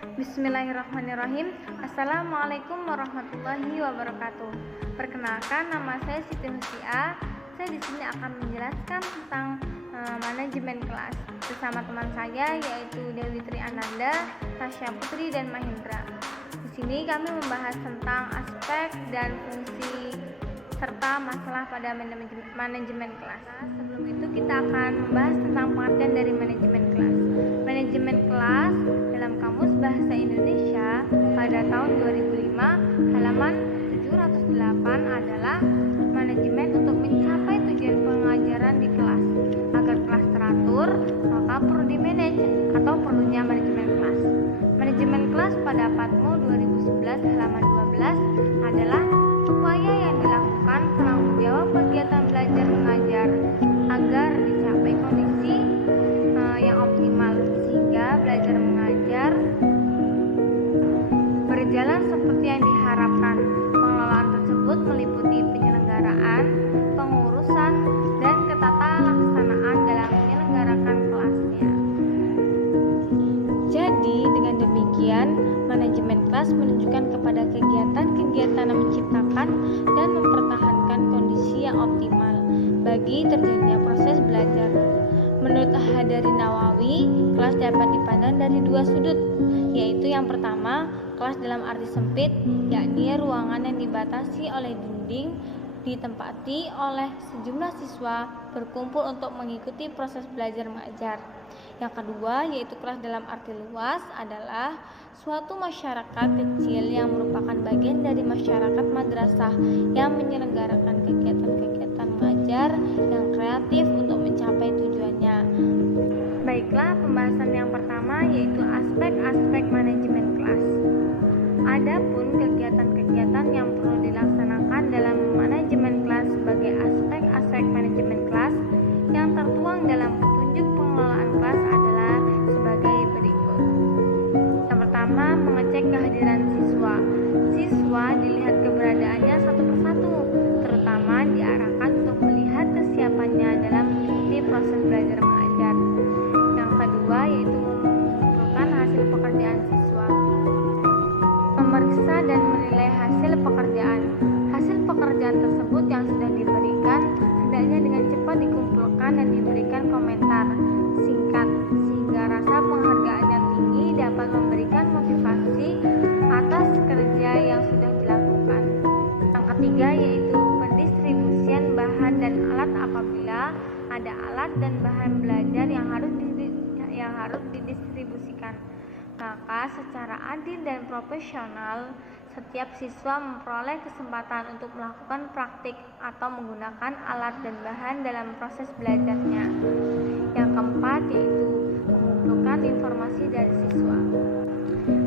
Bismillahirrahmanirrahim. Assalamualaikum warahmatullahi wabarakatuh. Perkenalkan, nama saya Siti Husia. Saya di sini akan menjelaskan tentang manajemen kelas bersama teman saya yaitu Dewi Tri Ananda, Tasya Putri dan Mahendra. Di sini kami membahas tentang aspek dan fungsi serta masalah pada manajemen kelas. Sebelum itu kita akan membahas tentang pengertian dari manajemen kelas. Manajemen kelas dalam Kamus Bahasa Indonesia pada tahun 2005 halaman 708 adalah manajemen untuk mencapai tujuan pengajaran di kelas. Agar kelas teratur, maka perlu dimanage atau perlunya manajemen kelas. Manajemen kelas pada Patmo 2011 halaman 12 adalah upaya yang dilakukan penanggung jawab kegiatan belajar mengajar agar dicapai kondisi yang optimal sehingga belajar mengajar berjalan seperti yang diharapkan. Pengelolaan tersebut meliputi penyelenggaraan, pengurusan, dan ketata laksanaan dalam menyelenggarakan kelasnya. Jadi dengan demikian manajemen kelas menunjukkan kepada kegiatan-kegiatan yang menciptakan dan mempertahankan kondisi yang optimal bagi terjadinya proses belajar. Menurut Hadari Nawawi, kelas dapat dipandang dari dua sudut, yaitu yang pertama, kelas dalam arti sempit, yakni ruangan yang dibatasi oleh dinding, ditempati oleh sejumlah siswa berkumpul untuk mengikuti proses belajar mengajar. Yang kedua, yaitu kelas dalam arti luas adalah suatu masyarakat kecil yang merupakan bagian dari masyarakat madrasah yang menyelenggarakan kegiatan-kegiatan mengajar yang kreatif untuk mencapai tujuannya. Baiklah, pembahasan yang pertama yaitu aspek-aspek manajemen kelas. Adapun kegiatan-kegiatan yang perlu dilaksanakan dalam manajemen kelas sebagai aspek-aspek manajemen kelas yang tertuang dalam petunjuk pengelolaan kelas adalah sebagai berikut. Yang pertama, mengecek kehadiran siswa. Siswa dilihat keberadaannya satu persatu, terutama diarahkan untuk melihat kesiapannya dalam mengikuti proses belajar mengajar. Yang kedua, yaitu mengumpulkan hasil pekerjaan siswa. Memeriksa dan menilai hasil pekerjaan. Hasil pekerjaan tersebut yang sudah diberikan hendaknya dengan cepat dikumpulkan dan diberikan komentar singkat sehingga rasa penghargaan yang tinggi dapat memberikan motivasi atas kerja yang sudah dilakukan. Yang ketiga yaitu pendistribusian bahan dan alat. Apabila ada alat dan bahan belajar yang harus didistribusikan, maka secara adil dan profesional setiap siswa memperoleh kesempatan untuk melakukan praktik atau menggunakan alat dan bahan dalam proses belajarnya. Yang keempat yaitu mengumpulkan informasi dari siswa.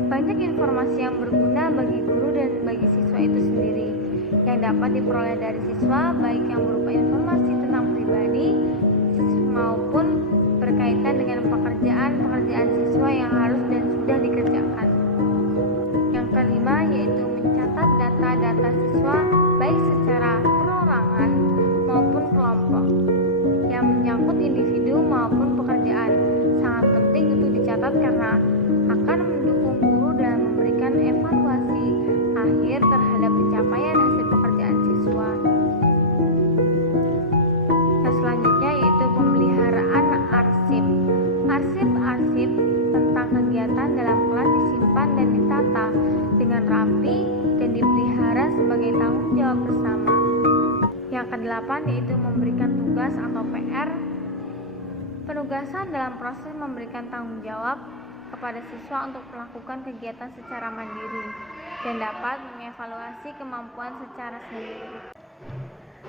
Banyak informasi yang berguna bagi guru dan bagi siswa itu sendiri yang dapat diperoleh dari siswa, baik yang berupa informasi tentang pribadi maupun berkaitan dengan pekerjaan siswa yang harus dan sudah dikerjakan. Yang kelima yaitu mencatat data-data siswa baik secara perorangan maupun kelompok yang menyangkut individu maupun pekerjaan. Sangat penting untuk dicatat karena akan mendukung guru dalam memberikan evaluasi akhir terhadap pencapaian hasil pekerjaan siswa. Selanjutnya yaitu pemeliharaan arsip. Arsip-arsip tentang kegiatan dalam kelas disimpan dan ditata dengan rapi dan dipelihara sebagai tanggung jawab bersama. Yang kedelapan yaitu memberikan tugas atau PR. Penugasan dalam proses memberikan tanggung jawab kepada siswa untuk melakukan kegiatan secara mandiri dan dapat mengevaluasi kemampuan secara sendiri.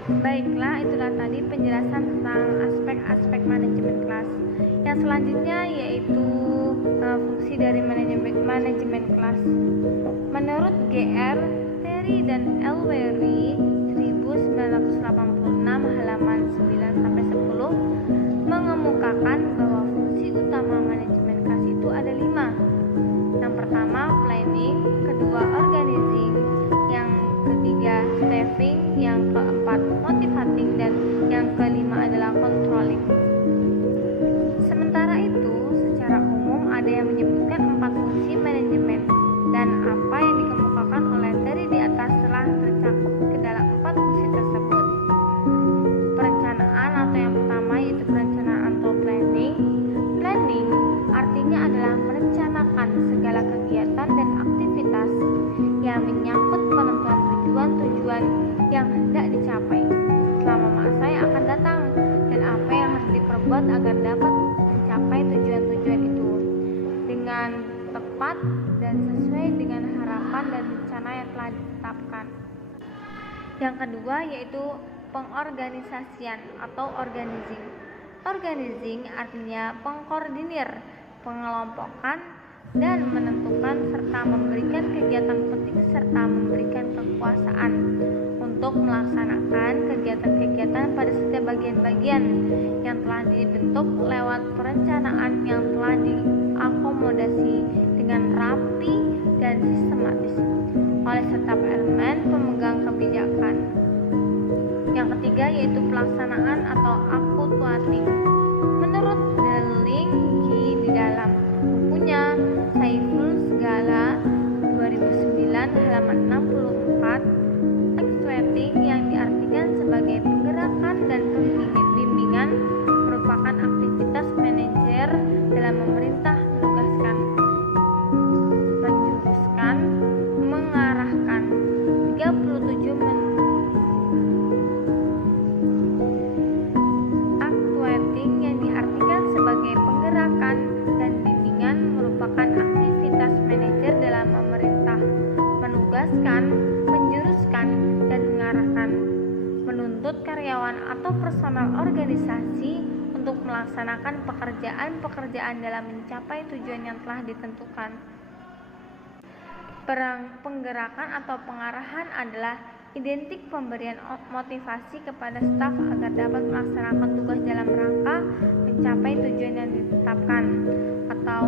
Baiklah, itulah tadi penjelasan tentang aspek-aspek manajemen kelas. Yang selanjutnya yaitu fungsi dari manajemen kelas. Menurut GR, Terry dan Elwery 1986 halaman 9-10 mengemukakan bahwa fungsi utama manajemen kelas itu ada 5. Yang pertama planning, kedua organizing, yang ketiga staffing, yang keempat motivating, dan yang kelima adalah controlling. Sementara itu, secara umum ada yang menyebutkan 4 fungsi manajemen kegiatan dan aktivitas yang menyangkut penentuan tujuan-tujuan yang hendak dicapai selama masa yang akan datang dan apa yang harus diperbuat agar dapat mencapai tujuan-tujuan itu dengan tepat dan sesuai dengan harapan dan rencana yang telah ditetapkan. Yang kedua yaitu pengorganisasian atau organizing. Organizing artinya mengkoordinir, pengelompokan, dan menentukan serta memberikan kegiatan penting serta memberikan kekuasaan untuk melaksanakan kegiatan-kegiatan pada setiap bagian-bagian yang telah dibentuk lewat perencanaan yang telah diakomodasi dengan rapi dan sistematis oleh setiap elemen pemegang kebijakan. Yang ketiga yaitu pelaksanaan atau actuating. Menurut Delinky di dalam bukunya Saiful Segala 2009 halaman 64, actuating yang diartikan sebagai penggerakan dan bimbingan merupakan aktivitas manajer dalam memerintah, menugaskan, menjuruskan, mengarahkan. 37 Actuating yang diartikan sebagai penggerakan dan bimbingan merupakan aktivitas manajer dalam memerintah, menugaskan, menjuruskan, dan mengarahkan, menuntut karyawan atau personal organisasi untuk melaksanakan pekerjaan-pekerjaan dalam mencapai tujuan yang telah ditentukan. Penggerakan atau pengarahan adalah identik pemberian motivasi kepada staf agar dapat melaksanakan tugas dalam rangka mencapai tujuan yang ditetapkan atau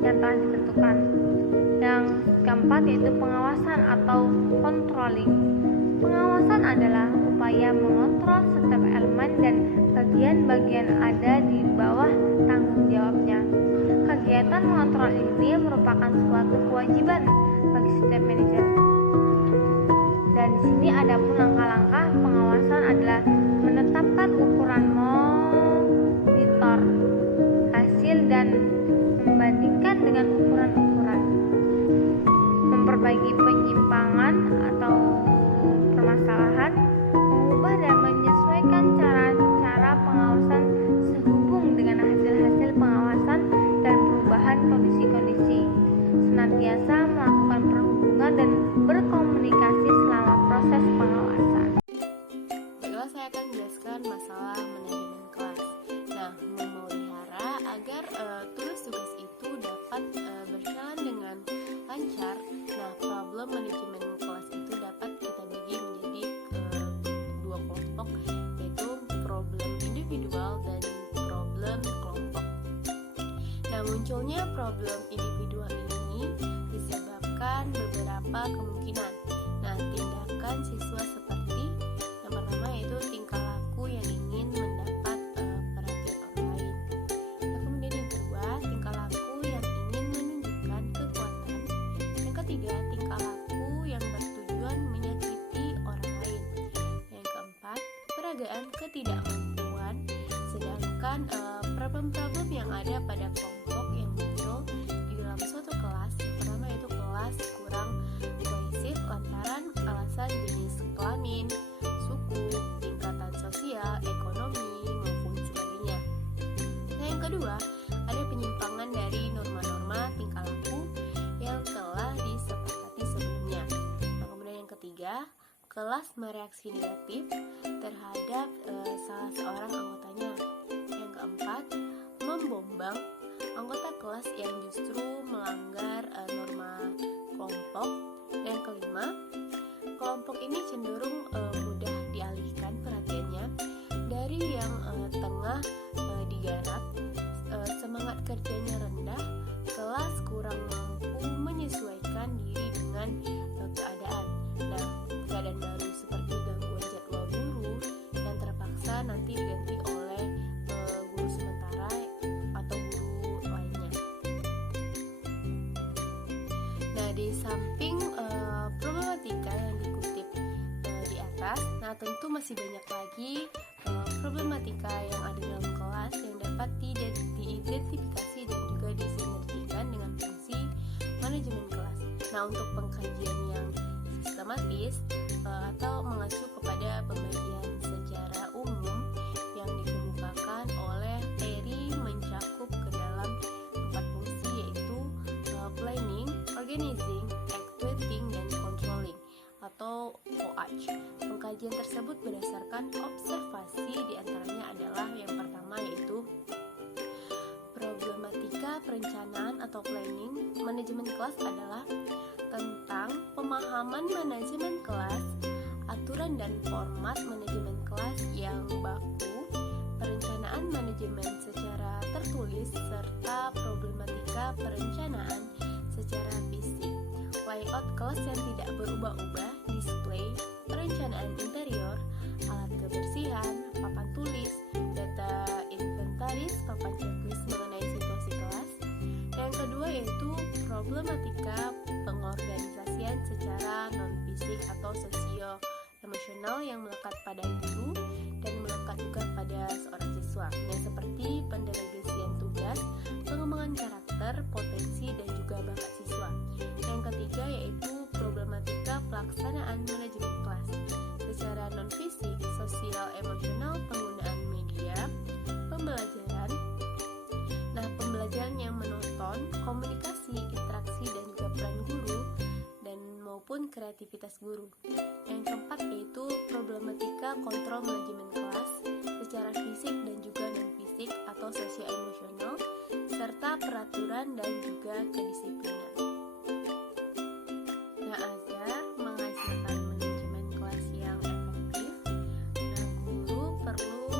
yang telah ditentukan. Yang keempat yaitu pengawasan atau controlling. Pengawasan adalah upaya mengontrol setiap elemen dan bagian-bagian ada di bawah tanggung jawabnya. Kegiatan mengontrol ini merupakan suatu kewajiban bagi setiap manajer. Dan di sini ada pun langkah-langkah pengawasan adalah menetapkan ukuran monitor hasil dan membandingkan dengan ukuran-ukuran, memperbaiki penyimpangan atau permasalahan, mengubah dan menyesuaikan cara-cara pengawasan sehubung dengan hasil-hasil pengawasan dan perubahan kondisi-kondisi, senantiasa melakukan perhubungan dan berkomunikasi selama proses pengawasan. Baiklah, saya akan menjelaskan masalah manajemen kelas. Nah, memelihara agar tugas-tugas itu dapat berjalan dengan lancar. Nah, problem manajemen kelas itu dapat kita bagi menjadi dua kelompok, yaitu problem individual dan problem kelompok. Nah, munculnya problem individual ini disebabkan beberapa kemungkinan. Nah, tindakan siswa seperti yang pertama yaitu tingkah laku yang ingin mendapat perhatian orang lain. Nah, kemudian yang kedua, tingkah laku yang ingin menunjukkan kekuatan. Yang ketiga, tingkah laku yang bertujuan menyakiti orang lain. Yang keempat, peragaan ketidakmampuan. Sedangkan problem-problem yang ada pada kelompok yang muncul di dalam suatu kelas, yang pertama yaitu kelas kurang kohesif lantaran alasan jenis kelamin, suku, tingkatan sosial, ekonomi, maupun sebagainya. Nah, yang kedua, ada penyimpangan dari norma-norma tingkah laku yang telah disepakati sebelumnya. Nah, kemudian yang ketiga, kelas mereaksi negatif terhadap salah seorang anggotanya. Yang keempat, membombang anggota kelas yang justru melanggar norma kelompok. Dan yang kelima, kelompok ini cenderung mudah dialihkan perhatiannya dari yang tengah digarap, semangat kerjanya rendah, kelas kurang mampu menyesuaikan diri dengan keadaan. Nah, keadaan baru seperti gangguan jadwal guru yang terpaksa nanti diganti oleh guru sementara atau guru lainnya. Nah, di samping problematika yang dikutip di atas, nah tentu masih banyak lagi problematika yang ada dalam kelas yang dapat diidentifikasi dan juga disinergikan dengan fungsi manajemen kelas. Nah, untuk pengkajian yang sistematis atau mengacu kepada pembagian secara umum yang dikemukakan oleh Terry mencakup ke dalam 4 fungsi, yaitu planning, organizing, actuating, dan controlling atau OH. Pengkajian tersebut berdasarkan observasi, diantaranya adalah yang pertama yaitu problematika perencanaan atau planning manajemen kelas adalah tentang pemahaman manajemen kelas, aturan dan format manajemen kelas yang baku, perencanaan manajemen secara tertulis, serta problematika perencanaan secara fisik, layout kelas yang tidak berubah-ubah, display, perencanaan interior, alat kebersihan, papan tulis, data inventaris, papan checklist mengenai situasi kelas. Yang kedua yaitu problematika pengorganisasian secara non-fisik atau sosio-emosional yang melekat pada guru dan melekat juga pada seorang siswa, yang seperti pendelegasian tugas, pengembangan karakter, potensi, dan juga bakat siswa. Yang ketiga yaitu problematika pelaksanaan manajemen kelas secara non-fisik, sosial-emosional, penggunaan media, pembelajaran. Nah, pembelajaran yang menonton, komunikasi, interaksi, dan juga peran guru dan maupun kreativitas guru. Yang keempat yaitu problematika kontrol manajemen kelas secara fisik dan juga non-fisik atau sosio-emosional, serta peraturan dan juga kedisiplinan. Nah, agar menghasilkan manajemen kelas yang efektif, guru perlu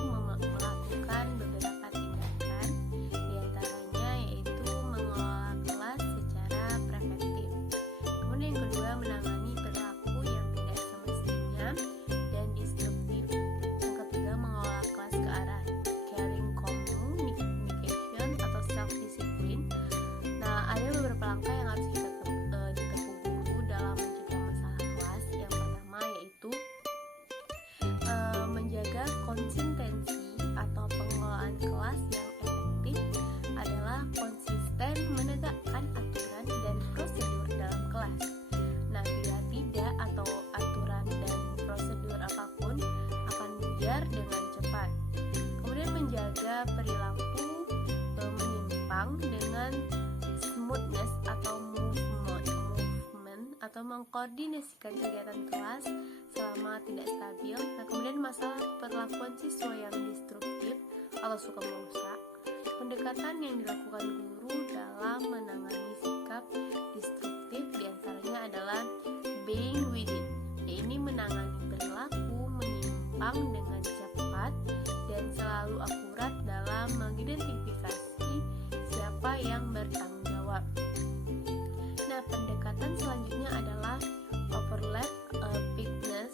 melakukan beberapa tindakan, diantaranya yaitu mengelola kelas secara preventif. Kemudian yang kedua, menangani perilaku yang tidak semestinya dan destruktif. Yang ketiga, mengelola kelas ke arah caring communication atau self-discipline. Nah, ada beberapa langkah yang harus kita ditempuh guru dalam mencegah masalah kelas. Yang pertama yaitu menjaga konsistensi atau pengelolaan kelas yang efektif adalah konsisten menegakkan aturan dan prosedur dalam kelas. Nah, bila tidak atau aturan dan prosedur apapun akan buyar dengan cepat. Kemudian menjaga perilaku menyimpang dengan smoothness atau movement atau mengkoordinasikan kegiatan kelas selama tidak stabil. Nah, kemudian masalah perlakuan siswa yang destruktif atau suka merusak. Pendekatan yang dilakukan guru dalam menangani sikap destruktif diantaranya adalah being with it, yaitu menangani perilaku menyimpang dengan cepat dan selalu akurat dalam mengidentifikasi siapa yang bertanggung jawab. Nah, pendekatan selanjutnya adalah overlap pickness,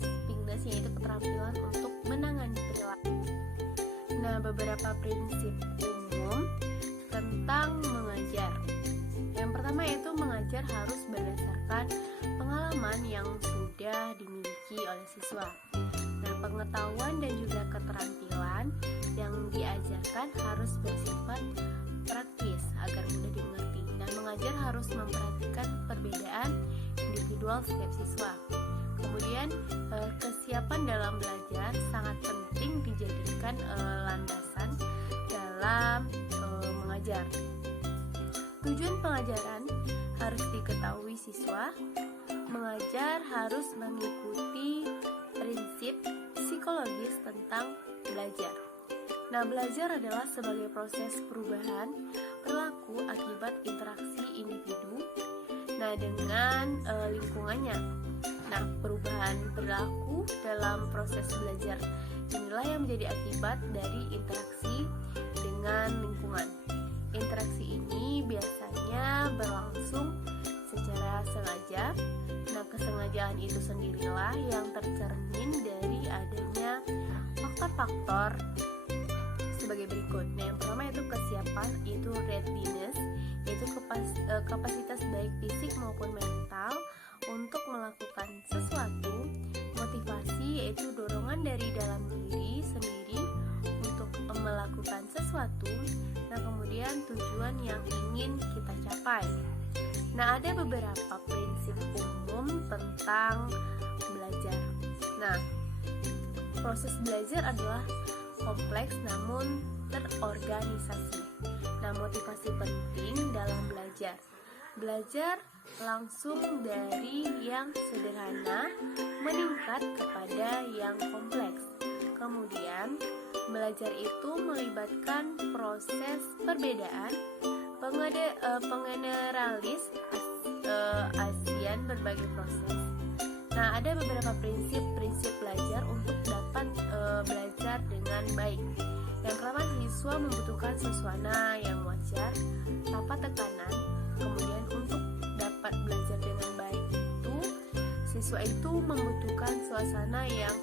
yaitu keterampilan untuk menangani perilaku. Nah, beberapa prinsip umum tentang mengajar. Yang pertama yaitu mengajar harus berdasarkan pengalaman yang sudah dimiliki oleh siswa. Nah, pengetahuan dan juga keterampilan yang diajarkan harus bersifat praktis agar mudah dimengerti. Nah, mengajar harus memperhatikan perbedaan individual setiap siswa. Kemudian kesiapan dalam belajar sangat penting dijadikan landasan dalam mengajar. Tujuan pengajaran harus diketahui siswa. Mengajar harus mengikuti prinsip psikologis tentang belajar. Nah, belajar adalah sebagai proses perubahan perilaku akibat interaksi individu dengan lingkungannya. Nah, perubahan perilaku dalam proses belajar inilah yang menjadi akibat dari interaksi dengan lingkungan. Interaksi ini biasanya berlangsung secara sengaja. Nah, kesengajaan itu sendirilah yang tercermin dari adanya faktor-faktor sebagai berikut. Nah, yang pertama itu kesiapan, yaitu readiness, yaitu kapasitas baik fisik maupun mental untuk melakukan sesuatu. Motivasi, yaitu dorongan dari dalam diri sendiri untuk melakukan sesuatu. Nah, kemudian tujuan yang ingin kita capai. Nah, ada beberapa prinsip umum tentang belajar. Nah, proses belajar adalah kompleks namun terorganisasi. Nah, motivasi penting dalam belajar. Belajar langsung dari yang sederhana meningkat kepada yang kompleks. Kemudian, belajar itu melibatkan proses perbedaan, pengeneralis ASEAN berbagai proses. Nah, ada beberapa prinsip belajar untuk dapat belajar dengan baik. Yang pertama, siswa membutuhkan suasana yang wajar, tanpa tekanan. Kemudian untuk dapat belajar dengan baik itu, siswa itu membutuhkan suasana yang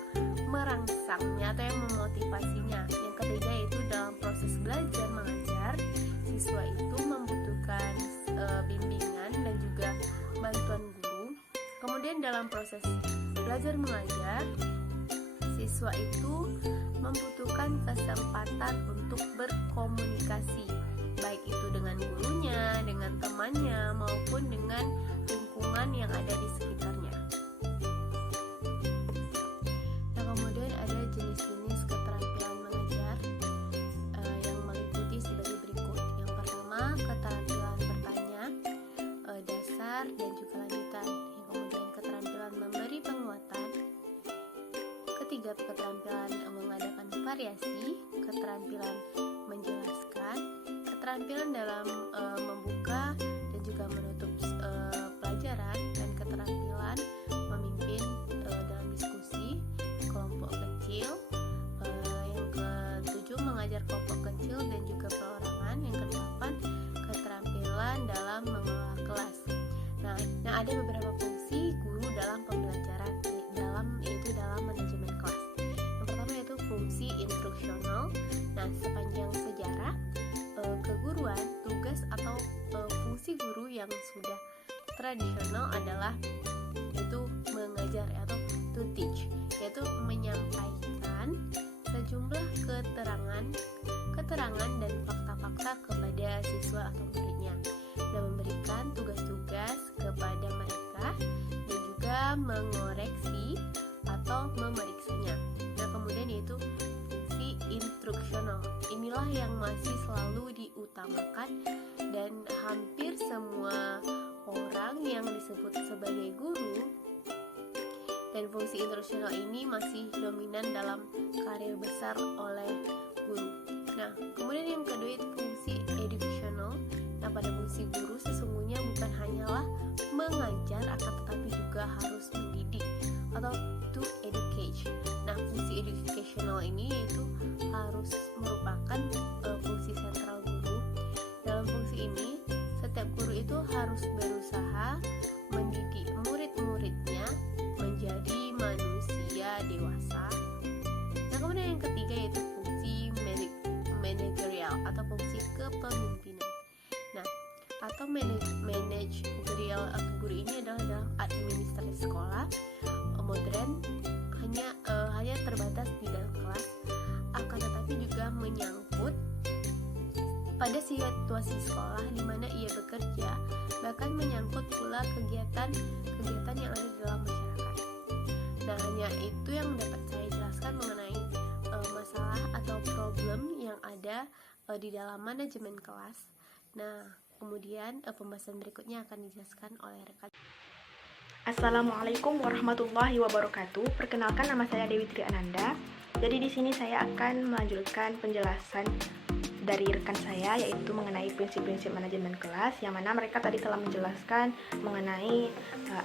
merangsangnya atau yang memotivasinya. Yang ketiga yaitu dalam proses belajar mengajar, siswa itu membutuhkan bimbingan dan juga bantuan guru. Kemudian dalam proses belajar mengajar, siswa itu membutuhkan kesempatan untuk berkomunikasi, baik itu dengan gurunya, dengan temannya, maupun dengan lingkungan yang ada di sekitarnya. Nah, kemudian ada jenis-jenis keterampilan mengajar yang meliputi sebagai berikut. Yang pertama, keterampilan bertanya, dasar dan juga lanjutan. Yang kemudian keterampilan memberi penguatan. Ketiga, keterampilan mengadakan variasi, keterampilan menjelaskan, keterampilan dalam membuka dan juga menutup pelajaran, dan keterampilan memimpin dalam diskusi kelompok kecil. Yang ketujuh, mengajar kelompok kecil dan juga perorangan. Yang kedelapan, keterampilan dalam mengelola kelas. Nah, ada beberapa fungsi guru dalam pembelajaran yaitu dalam manajemen kelas. Yang pertama yaitu fungsi instruksional. Nah, sepanjang sejarah keguruan, tugas atau fungsi guru yang sudah tradisional adalah itu mengajar atau to teach, yaitu menyampaikan sejumlah keterangan dan fakta-fakta kepada siswa atau muridnya, dan memberikan tugas-tugas kepada mereka dan juga mengoreksi atau memeriksanya. Nah, kemudian yaitu fungsi instruksional. Inilah yang masih selalu diutamakan dan hampir semua orang yang disebut sebagai guru, dan fungsi instruksional ini masih dominan dalam karir besar oleh guru. Nah, kemudian yang kedua itu fungsi educational. Nah, pada fungsi guru sesungguhnya bukan hanyalah mengajar, akan tetapi juga harus mendidik atau to educate. Nah, fungsi educational ini yaitu harus merupakan fungsi sentral guru. Dalam fungsi ini, setiap guru itu harus berusaha mendidik murid-muridnya menjadi manusia dewasa. Nah, kemudian yang ketiga yaitu fungsi managerial atau fungsi kepemimpinan. Nah, atau managerial atau guru ini adalah dalam administrasi sekolah modern, hanya terbatas di dalam kelas, akan tetapi juga menyangkut pada situasi sekolah di mana ia bekerja, bahkan menyangkut pula kegiatan yang ada di dalam masyarakat. Nah, hanya itu yang dapat saya jelaskan mengenai masalah atau problem yang ada di dalam manajemen kelas. Nah, kemudian pembahasan berikutnya akan dijelaskan oleh rekan. Assalamualaikum warahmatullahi wabarakatuh. Perkenalkan, nama saya Dewi Tri Ananda. Jadi di sini saya akan melanjutkan penjelasan dari rekan saya, yaitu mengenai prinsip-prinsip manajemen kelas, yang mana mereka tadi telah menjelaskan mengenai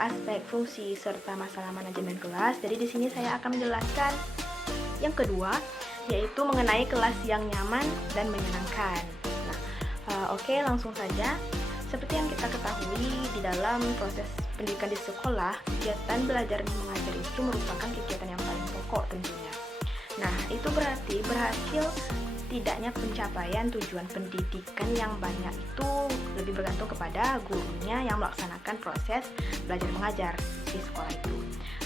aspek, fungsi, serta masalah manajemen kelas. Jadi di sini saya akan menjelaskan yang kedua, yaitu mengenai kelas yang nyaman dan menyenangkan. Oke, langsung saja. Seperti yang kita ketahui, di dalam proses pendidikan di sekolah, kegiatan belajar mengajar itu merupakan kegiatan yang paling pokok tentunya. Nah, itu berarti berhasil tidaknya pencapaian tujuan pendidikan yang banyak itu lebih bergantung kepada gurunya yang melaksanakan proses belajar mengajar di sekolah itu.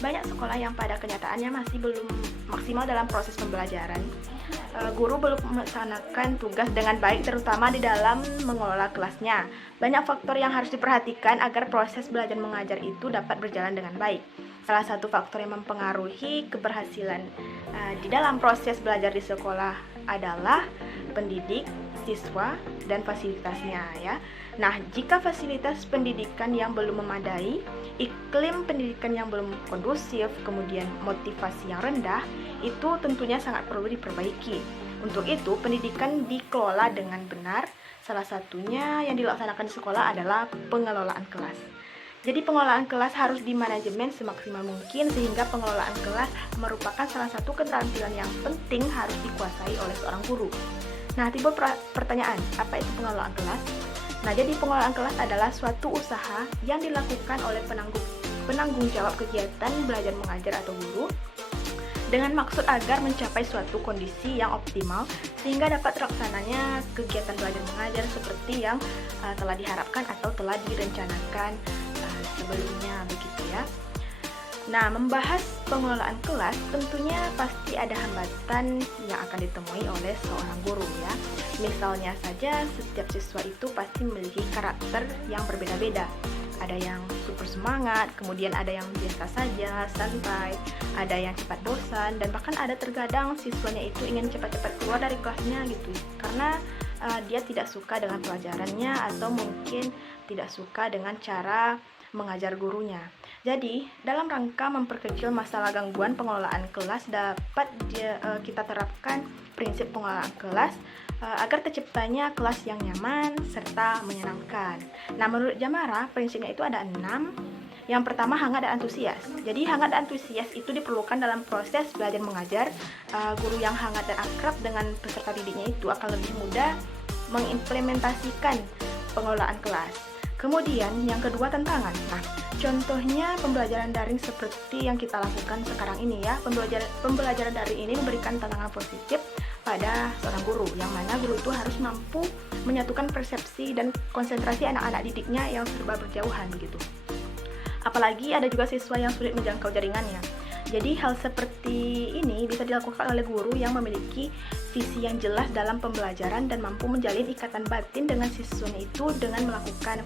banyak sekolah yang pada kenyataannya masih belum maksimal dalam proses pembelajaran. Guru belum melaksanakan tugas dengan baik, terutama di dalam mengelola kelasnya. Banyak faktor yang harus diperhatikan agar proses belajar mengajar itu dapat berjalan dengan baik. Salah satu faktor yang mempengaruhi keberhasilan di dalam proses belajar di sekolah adalah pendidik, siswa, dan fasilitasnya ya. Nah, jika fasilitas pendidikan yang belum memadai, iklim pendidikan yang belum kondusif, kemudian motivasi yang rendah, itu tentunya sangat perlu diperbaiki. Untuk itu, pendidikan dikelola dengan benar. Salah satunya yang dilaksanakan di sekolah adalah pengelolaan kelas. Jadi pengelolaan kelas harus dimanajemen semaksimal mungkin, sehingga pengelolaan kelas merupakan salah satu keterampilan yang penting harus dikuasai oleh seorang guru. Nah, timbul pertanyaan, apa itu pengelolaan kelas? Nah, jadi pengelolaan kelas adalah suatu usaha yang dilakukan oleh penanggung jawab kegiatan belajar mengajar atau guru dengan maksud agar mencapai suatu kondisi yang optimal sehingga dapat terlaksananya kegiatan belajar mengajar seperti yang telah diharapkan atau telah direncanakan sebelumnya, begitu ya. Nah, membahas pengelolaan kelas tentunya pasti ada hambatan yang akan ditemui oleh seorang guru ya. Misalnya saja, setiap siswa itu pasti memiliki karakter yang berbeda-beda. Ada yang super semangat, kemudian ada yang biasa saja, santai, ada yang cepat bosan, dan bahkan ada terkadang siswanya itu ingin cepat-cepat keluar dari kelasnya gitu, karena dia tidak suka dengan pelajarannya atau mungkin tidak suka dengan cara mengajar gurunya. Jadi, dalam rangka memperkecil masalah gangguan pengelolaan kelas, dapat kita terapkan prinsip pengelolaan kelas agar terciptanya kelas yang nyaman serta menyenangkan. Nah, menurut Jamara, prinsipnya itu ada 6. Yang pertama, hangat dan antusias. Jadi, hangat dan antusias itu diperlukan dalam proses belajar mengajar. Guru yang hangat dan akrab dengan peserta didiknya itu akan lebih mudah mengimplementasikan pengelolaan kelas. Kemudian yang kedua, tantangan. Nah, contohnya pembelajaran daring seperti yang kita lakukan sekarang ini ya. Pembelajaran daring ini memberikan tantangan positif pada seorang guru, yang mana guru itu harus mampu menyatukan persepsi dan konsentrasi anak-anak didiknya yang serba berjauhan begitu. Apalagi ada juga siswa yang sulit menjangkau jaringannya. Jadi hal seperti ini bisa dilakukan oleh guru yang memiliki visi yang jelas dalam pembelajaran dan mampu menjalin ikatan batin dengan siswanya itu dengan melakukan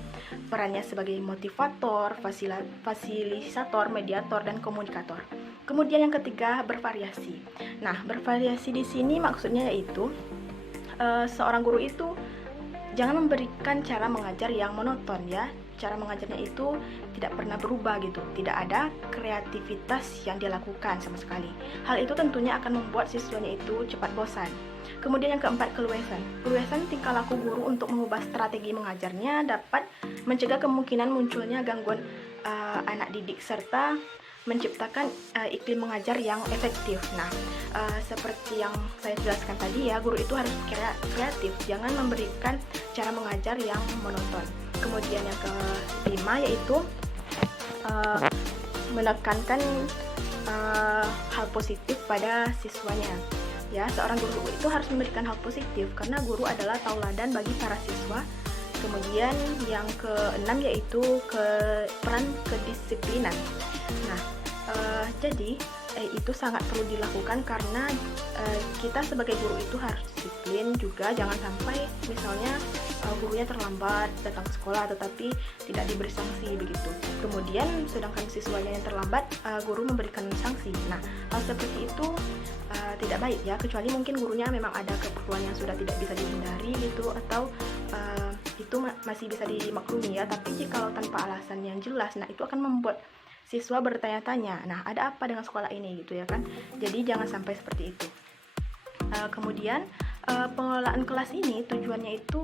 perannya sebagai motivator, fasilitator, mediator, dan komunikator. Kemudian yang ketiga, bervariasi. Nah, bervariasi di sini maksudnya yaitu seorang guru itu jangan memberikan cara mengajar yang monoton ya. Cara mengajarnya itu tidak pernah berubah gitu, tidak ada kreativitas yang dia lakukan sama sekali. Hal itu tentunya akan membuat siswanya itu cepat bosan. Kemudian yang keempat, keluasan. Keluasan tingkah laku guru untuk mengubah strategi mengajarnya dapat mencegah kemungkinan munculnya gangguan anak didik serta menciptakan iklim mengajar yang efektif. Nah, seperti yang saya jelaskan tadi ya, guru itu harus kreatif, jangan memberikan cara mengajar yang monoton. Kemudian yang kelima yaitu menekankan hal positif pada siswanya. Ya, seorang guru itu harus memberikan hal positif karena guru adalah tauladan bagi para siswa. Kemudian yang keenam yaitu peran kedisiplinan. Nah, jadi itu sangat perlu dilakukan karena kita sebagai guru itu harus disiplin juga, jangan sampai misalnya gurunya terlambat datang ke sekolah tetapi tidak diberi sanksi begitu. Kemudian sedangkan siswanya yang terlambat, guru memberikan sanksi. Nah, hal seperti itu tidak baik ya, kecuali mungkin gurunya memang ada keperluan yang sudah tidak bisa dihindari gitu, atau itu masih bisa dimaklumi ya. Tapi jika tanpa alasan yang jelas, nah itu akan membuat siswa bertanya-tanya, nah ada apa dengan sekolah ini gitu ya kan. Jadi jangan sampai seperti itu. Kemudian pengelolaan kelas ini tujuannya itu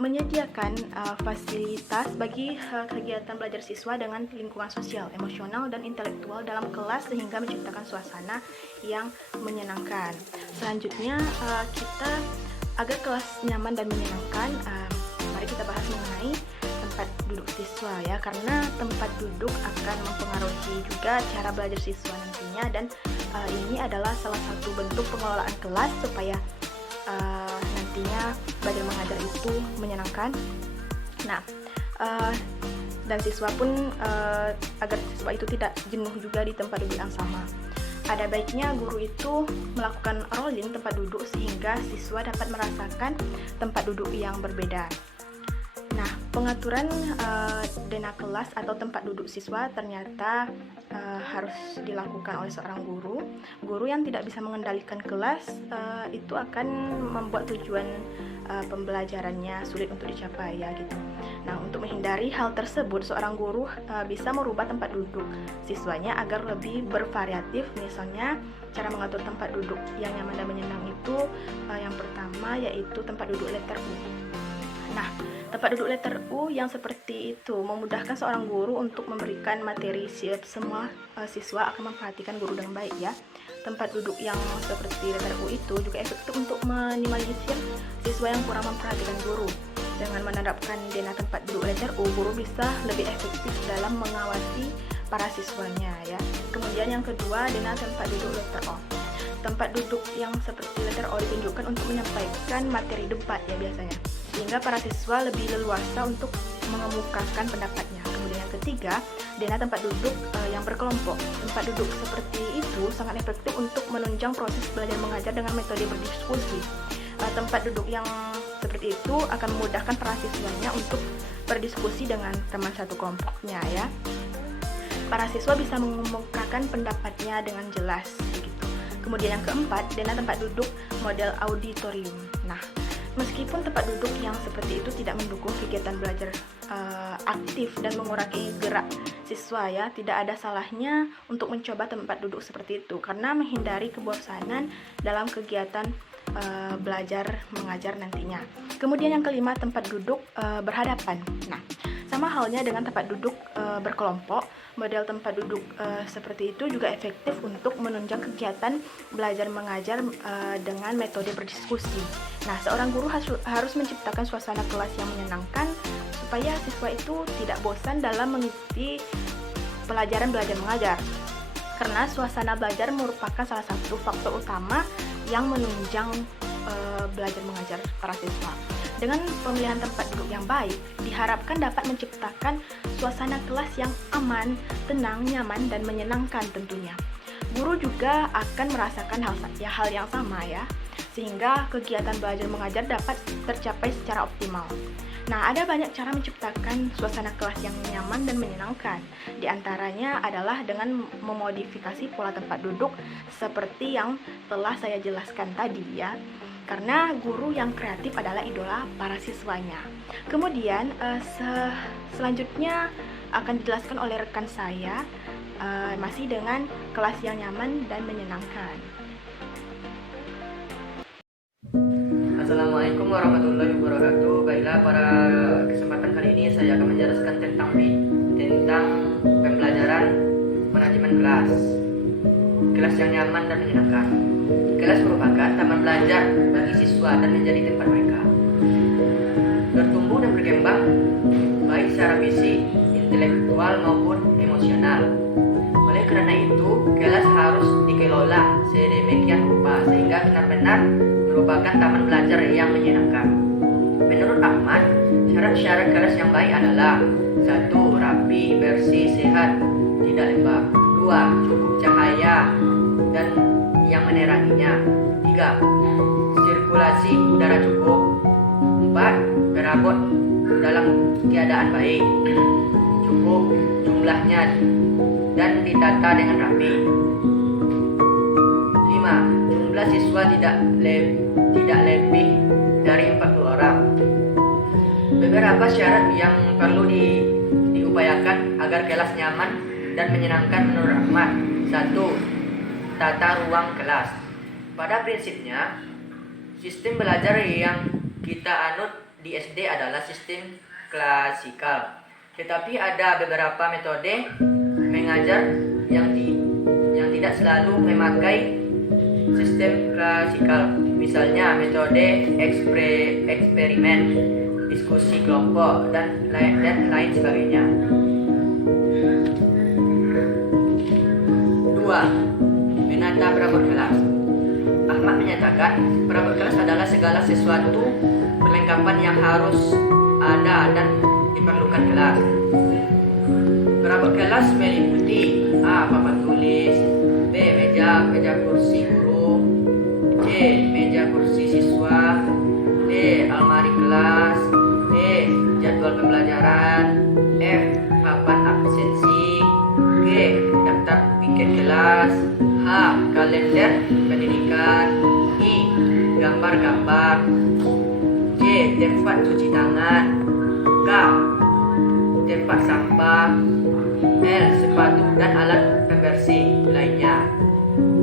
menyediakan fasilitas bagi kegiatan belajar siswa dengan lingkungan sosial, emosional, dan intelektual dalam kelas sehingga menciptakan suasana yang menyenangkan. Selanjutnya kita agar kelas nyaman dan menyenangkan, mari kita bahas mengenai tempat duduk siswa ya, karena tempat duduk akan mempengaruhi juga cara belajar siswa nantinya, dan ini adalah salah satu bentuk pengelolaan kelas supaya nantinya belajar mengajar itu menyenangkan. Nah, dan siswa pun agar siswa itu tidak jenuh juga di tempat duduk yang sama. Ada baiknya guru itu melakukan rolling tempat duduk sehingga siswa dapat merasakan tempat duduk yang berbeda. Nah, pengaturan dena kelas atau tempat duduk siswa ternyata harus dilakukan oleh seorang guru. Guru yang tidak bisa mengendalikan kelas itu akan membuat tujuan pembelajarannya sulit untuk dicapai ya gitu. Nah, untuk menghindari hal tersebut, seorang guru bisa merubah tempat duduk siswanya agar lebih bervariatif. Misalnya, cara mengatur tempat duduk yang nyaman dan menyenang itu yang pertama yaitu tempat duduk letter U. Nah, tempat duduk letter U yang seperti itu memudahkan seorang guru untuk memberikan materi. Semua siswa akan memperhatikan guru dengan baik ya. Tempat duduk yang seperti letter U itu juga efektif untuk minimalisir siswa yang kurang memperhatikan guru. Dengan menerapkan dena tempat duduk letter U, guru bisa lebih efektif dalam mengawasi para siswanya ya. Kemudian yang kedua, dena tempat duduk letter O. Tempat duduk yang seperti letter O ditunjukkan untuk menyampaikan materi debat ya biasanya, sehingga para siswa lebih leluasa untuk mengemukakan pendapatnya. Kemudian yang ketiga, dena tempat duduk yang berkelompok. Tempat duduk seperti itu sangat efektif untuk menunjang proses belajar mengajar dengan metode berdiskusi. Tempat duduk yang seperti itu akan memudahkan para siswanya untuk berdiskusi dengan teman satu kelompoknya ya. Para siswa bisa mengemukakan pendapatnya dengan jelas begitu. Kemudian yang keempat, dena tempat duduk model auditorium. Nah, meskipun tempat duduk yang seperti itu tidak mendukung kegiatan belajar aktif dan mengurangi gerak siswa ya, tidak ada salahnya untuk mencoba tempat duduk seperti itu karena menghindari kebosanan dalam kegiatan belajar mengajar nantinya. Kemudian yang kelima, tempat duduk berhadapan. Nah, sama halnya dengan tempat duduk berkelompok, model tempat duduk seperti itu juga efektif untuk menunjang kegiatan belajar mengajar dengan metode berdiskusi. Nah, seorang guru harus menciptakan suasana kelas yang menyenangkan supaya siswa itu tidak bosan dalam mengikuti pelajaran belajar mengajar. Karena suasana belajar merupakan salah satu faktor utama yang menunjang belajar mengajar para siswa. Dengan pemilihan tempat duduk yang baik, diharapkan dapat menciptakan suasana kelas yang aman, tenang, nyaman, dan menyenangkan tentunya. Guru juga akan merasakan hal yang sama ya, sehingga kegiatan belajar mengajar dapat tercapai secara optimal. Nah, ada banyak cara menciptakan suasana kelas yang nyaman dan menyenangkan. Di antaranya adalah dengan memodifikasi pola tempat duduk seperti yang telah saya jelaskan tadi ya. Karena guru yang kreatif adalah idola para siswanya. Kemudian selanjutnya akan dijelaskan oleh rekan saya masih dengan kelas yang nyaman dan menyenangkan. Assalamualaikum warahmatullahi wabarakatuh. Baiklah, pada kesempatan kali ini saya akan menjelaskan tentang pembelajaran manajemen kelas. Kelas yang nyaman dan menyenangkan. Kelas merupakan taman belajar bagi siswa dan menjadi tempat mereka bertumbuh dan berkembang baik secara fisik, intelektual maupun emosional. Oleh karena itu, kelas harus dikelola sedemikian rupa sehingga benar-benar merupakan taman belajar yang menyenangkan. Menurut Ahmad, syarat-syarat kelas yang baik adalah 1. Rapi, bersih, sehat, tidak lembab. 2. Cukup cahaya dan yang meneranginya. 3. Sirkulasi udara cukup. 4. Perabot dalam keadaan baik, cukup jumlahnya dan ditata dengan rapi. 5. Jumlah siswa tidak lebih dari 40 orang. Beberapa syarat yang perlu diupayakan agar kelas nyaman dan menyenangkan menurut Ahmad. 1. Tata ruang kelas. Pada prinsipnya, sistem belajar yang kita anut di SD adalah sistem klasikal. Tetapi ada beberapa metode mengajar yang tidak selalu memakai sistem klasikal. Misalnya metode eksperimen, diskusi kelompok, dan lain sebagainya. 2. Menata perabot kelas. Ahmad menyatakan perabot kelas adalah segala sesuatu perlengkapan yang harus ada dan diperlukan kelas. kelas meliputi A. Papan tulis, B. Meja kursi guru, C. Meja kursi siswa, D. Almari kelas, E. Jadwal pembelajaran, F. Papan absensi, G. Daftar piket kelas, H. Kalender pendidikan, I. Gambar-gambar, J. Tempat cuci tangan, K. Tempat sampah, L. Sepatu dan alat pembersih lainnya,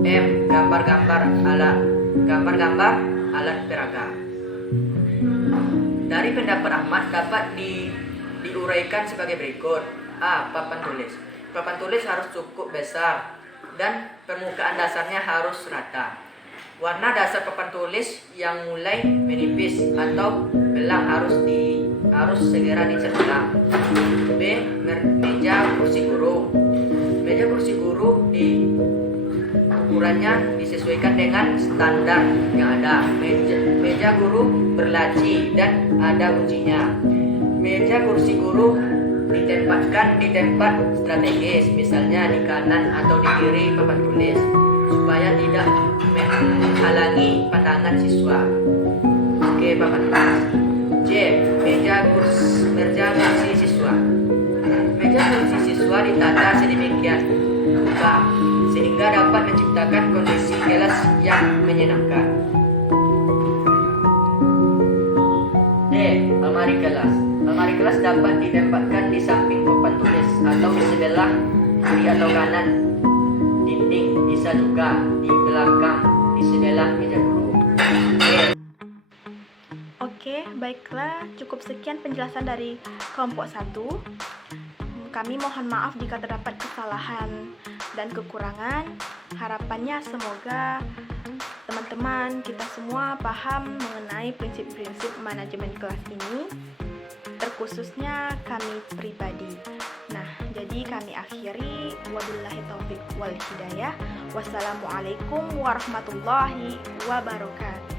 M. Gambar-gambar alat peraga. Dari pendapat Ahmad dapat diuraikan sebagai berikut. A. Papan tulis. Papan tulis harus cukup besar dan permukaan dasarnya harus rata. Warna dasar papan tulis yang mulai menipis atau belang harus segera dicat ulang. B. Meja kursi guru. Meja kursi guru ukurannya disesuaikan dengan standar yang ada. Meja guru berlaci dan ada kuncinya. Meja kursi guru ditempatkan di tempat strategis, misalnya di kanan atau di kiri papan tulis, supaya tidak menghalangi pandangan siswa. Oke, papan tulis. C. Meja kursi siswa. Meja kursi siswa ditata sedemikian rupa sehingga dapat menciptakan kondisi kelas yang menyenangkan. D. Almari kelas. Almari kelas dapat ditempatkan di samping papan tulis atau di sebelah kiri atau kanan dinding, bisa juga di belakang di sebelah meja guru. Oke, baiklah, cukup sekian penjelasan dari kelompok 1. Kami mohon maaf jika terdapat kesalahan dan kekurangan. Harapannya semoga teman-teman kita semua paham mengenai prinsip-prinsip manajemen kelas ini, terkhususnya kami pribadi. Nah, jadi kami akhiri. Wabillahi taufiq wal hidayah. Wassalamualaikum warahmatullahi wabarakatuh.